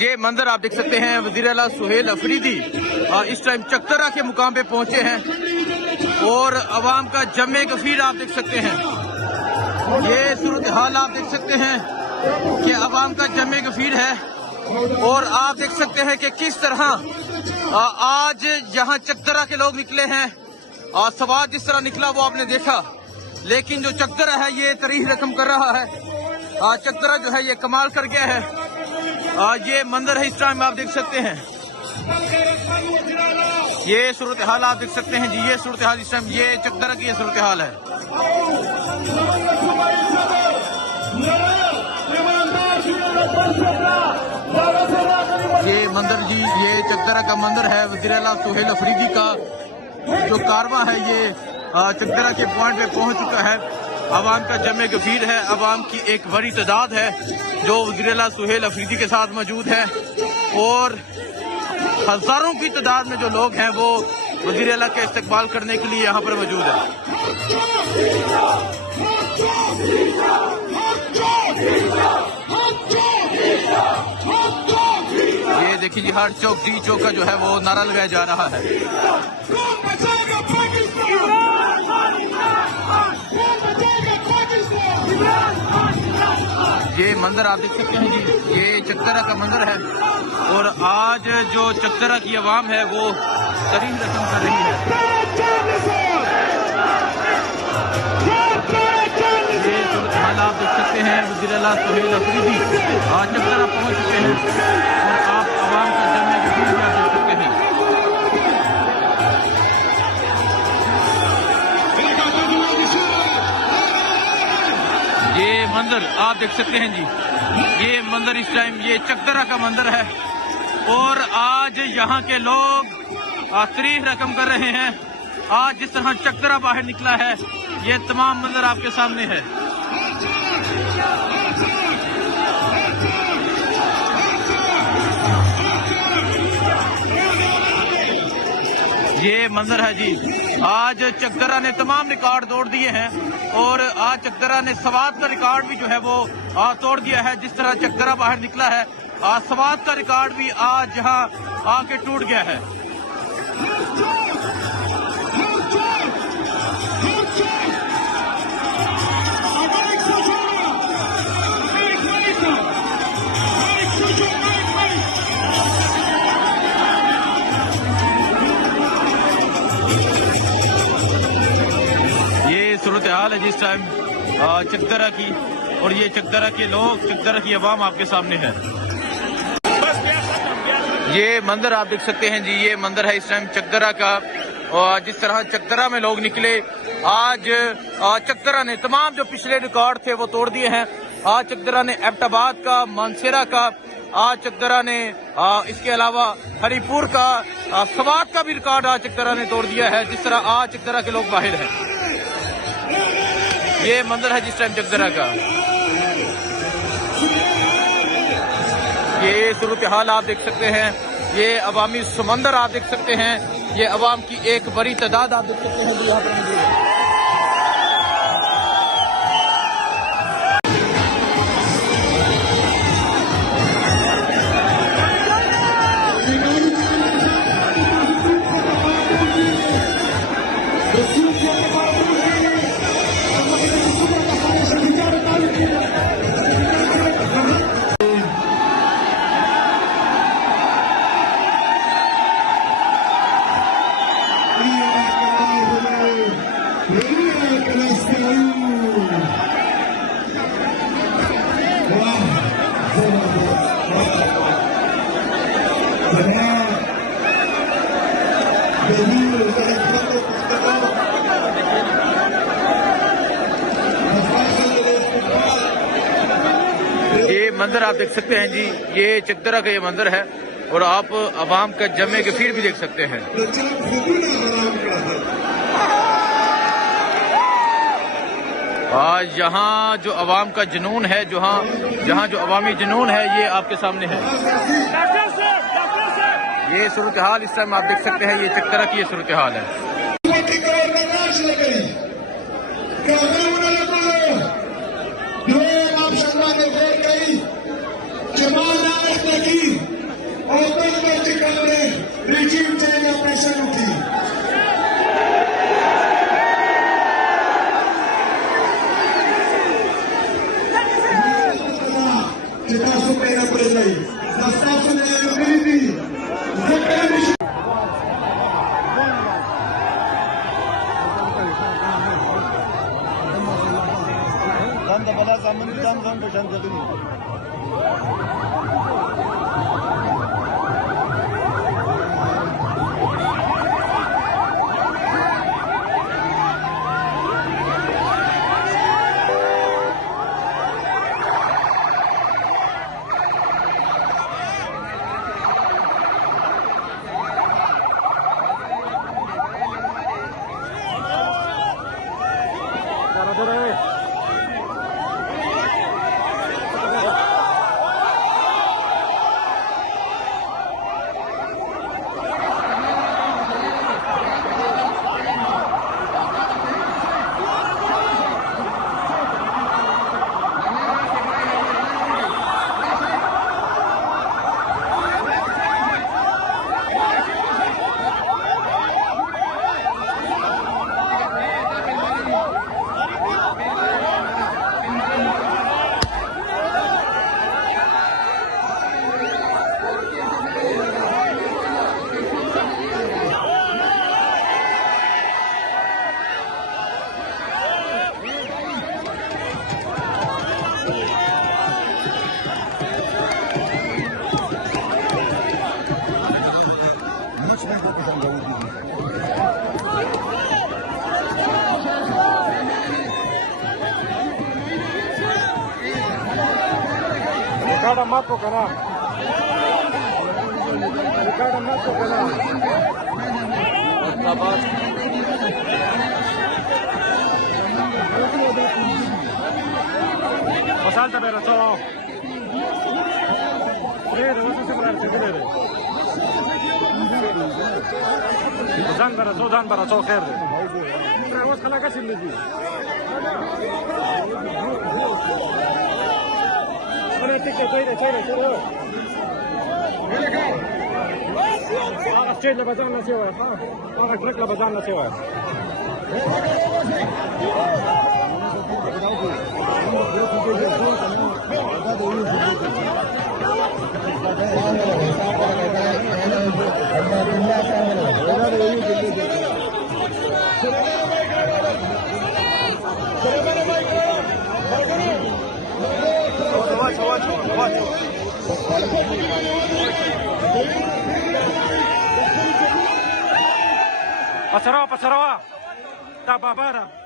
ये मंजर आप देख सकते हैं, वज़ीर आला सुहेल अफरीदी इस टाइम चकतरा के मुकाम पे पहुंचे हैं और अवाम का जमे गफीर आप देख सकते हैं। ये सूरत हाल आप देख सकते हैं कि अवाम का जमे गफीर है और आप देख सकते हैं कि किस तरह आज यहाँ चकतरा के लोग निकले हैं। सवाद जिस तरह निकला वो आपने देखा, लेकिन जो चकतरा है ये तरीह रकम कर रहा है। चकतरा जो है ये कमाल कर गया है। ये मंजर है इस टाइम आप देख सकते हैं। ये सूरत हाल आप देख सकते हैं जी, ये सूरत हाल इस टाइम ये चकतरा की ये सूरत हाल है। ये मंदिर जी, ये चकतरा का मंदिर है। वज़ीर आला सुहेल अफरीदी का जो कारवां है ये चकतरा के पॉइंट पे पहुंच चुका है। अवाम का जमे गफीर है, अवाम की एक बड़ी तादाद है जो वज़ीर आला सुहेल अफरीदी के साथ मौजूद है और हजारों की तादाद में जो लोग हैं वो वज़ीर आला का इस्तकबाल करने के लिए यहाँ पर मौजूद है। ये देखिए जी, हर चौक डी चौक का जो है वो नारा लगाया जा रहा है। ये मंदिर आप देख सकते हैं जी, ये चकतरा का मंदिर है और आज जो चकतरा की आवाम है वो तरीन रकम कर रही है। ये सूरत आप देख सकते हैं, वज़ीर आला सुहेल अफरीदी चकतरा पहुंच चुके हैं और आप आवाम का जमे गफीर भी आप देख सकते हैं। ये मंदिर आप देख सकते हैं जी, ये मंदिर इस टाइम ये चकतरा का मंदिर है और आज यहाँ के लोग तरीह रकम कर रहे हैं। आज जिस तरह चकतरा बाहर निकला है ये तमाम मंदिर आपके सामने है। ये मंदिर है जी, आज चकतरा ने तमाम रिकॉर्ड तोड़ दिए हैं और आज चकतरा ने सवाद का रिकॉर्ड भी जो है वो तोड़ दिया है। जिस तरह चकतरा बाहर निकला है सवाद का रिकॉर्ड भी आज यहाँ आके टूट गया है। ये सूरत हाल है जिस टाइम चकतरा की और ये चकतरा के लोग, चकतरा की आवाम आपके सामने है। ये मंदिर आप देख सकते हैं जी, ये मंदिर है इस टाइम चकतरा का और जिस तरह चकतरा में लोग निकले आज चकतरा ने तमाम जो पिछले रिकॉर्ड थे वो तोड़ दिए हैं। आज चकतरा ने एबटाबाद का, मानसेरा का, आज चकतरा ने इसके अलावा हरिपुर का, सवाद का भी रिकॉर्ड आज चकतरा ने तोड़ दिया है। जिस तरह आज चकतरा के लोग बाहर हैं। ये मंदिर है जिस टाइम चकतरा का। ये सूरत हाल आप देख सकते हैं, ये अवामी समंदर आप देख सकते हैं, ये अवाम की एक बड़ी तादाद आप देख सकते हैं जो यहाँ पर मौजूद है। ये मंदिर आप देख सकते हैं जी, ये चकतरा का ये मंदिर है और आप अवाम का जमे गफीर भी देख सकते हैं। आज यहाँ जो अवाम का जुनून है, जहाँ जो अवामी जुनून है ये आपके सामने है। ये सूरत हाल इस टाइम आप देख सकते हैं, ये चकतरा की ये सूरत हाल है। आप शर्मा ने वोट करी, जमाना da bala zaman beşen dedim. Cada mato kana. Cada mato kana. Salta pero todo. Vamos a separarse, vede. Zan bara çok kerde. Vamos kala kaçın dedi. Ona tek söyle. Çeyle bazan nasıl var? Bak bırakla bazan nasıl var? Pasarawa. Tak apa-apa.